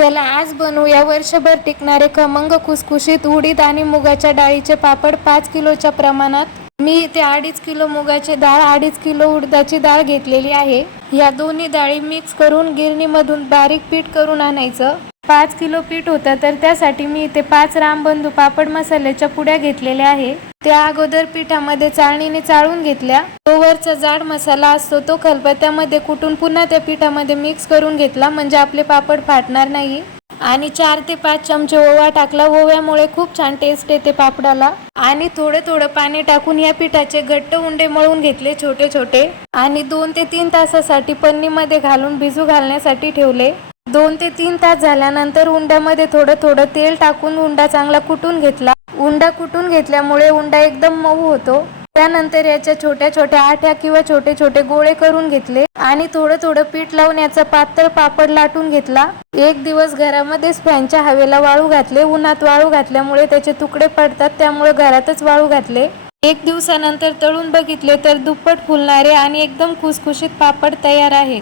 चला आज बनवूया वर्षभर टिकणारे खमंग खुसखुशीत उडीद आणि मुगाच्या डाळीचे पापड पाच किलोच्या प्रमाणात. मी इथे अडीच किलो मुगाची डाळ अडीच किलो उडदाची डाळ घेतलेली आहे. या दोन्ही डाळी मिक्स करून गिरणीमधून बारीक पीठ करून आणायचं. पाच किलो पीठ होतं तर त्यासाठी मी इथे पाच रामबंधू पापड मसाल्याच्या पुड्या घेतलेल्या आहे. त्या अगोदर पिठामध्ये चाळणीने चाळून घेतल्या. कलरचा जाड मसाला असतो तो खलबत्त्यामध्ये कुटून पुन्हा त्या पिठामध्ये मिक्स करून घेतला म्हणजे आपले पापड फाटणार नाही. आणि चार ते पाच चमचे ओवा टाकला ओव्यामुळे खूप छान टेस्ट येते पापडाला. आणि थोडं थोडं पाणी टाकून या पिठाचे घट्ट उंडे मळून घेतले छोटे छोटे. आणि दोन ते तीन तासासाठी पन्नीमध्ये घालून भिजू घालण्यासाठी ठेवले. दोन ते तीन तास झाल्यानंतर उंड्यामध्ये थोडं थोडं तेल टाकून उंडा चांगला कुटून घेतला. उंडा कुटून घेतल्यामुळे उंडा एकदम मऊ होतो. त्यानंतर याच्या छोट्या छोट्या आठ्या किंवा छोटे छोटे गोळे करून घेतले आणि थोडं थोडं पीठ लावून याचा पातळ पापड लाटून घेतला. एक दिवस घरामध्येच फॅनच्या हवेला वाळू घातले. उन्हात वाळू घातल्यामुळे त्याचे तुकडे पडतात त्यामुळे घरातच वाळू घातले. एक दिवसानंतर तळून बघितले तर दुप्पट फुलणारे आणि एकदम खुसखुशीत पापड तयार आहे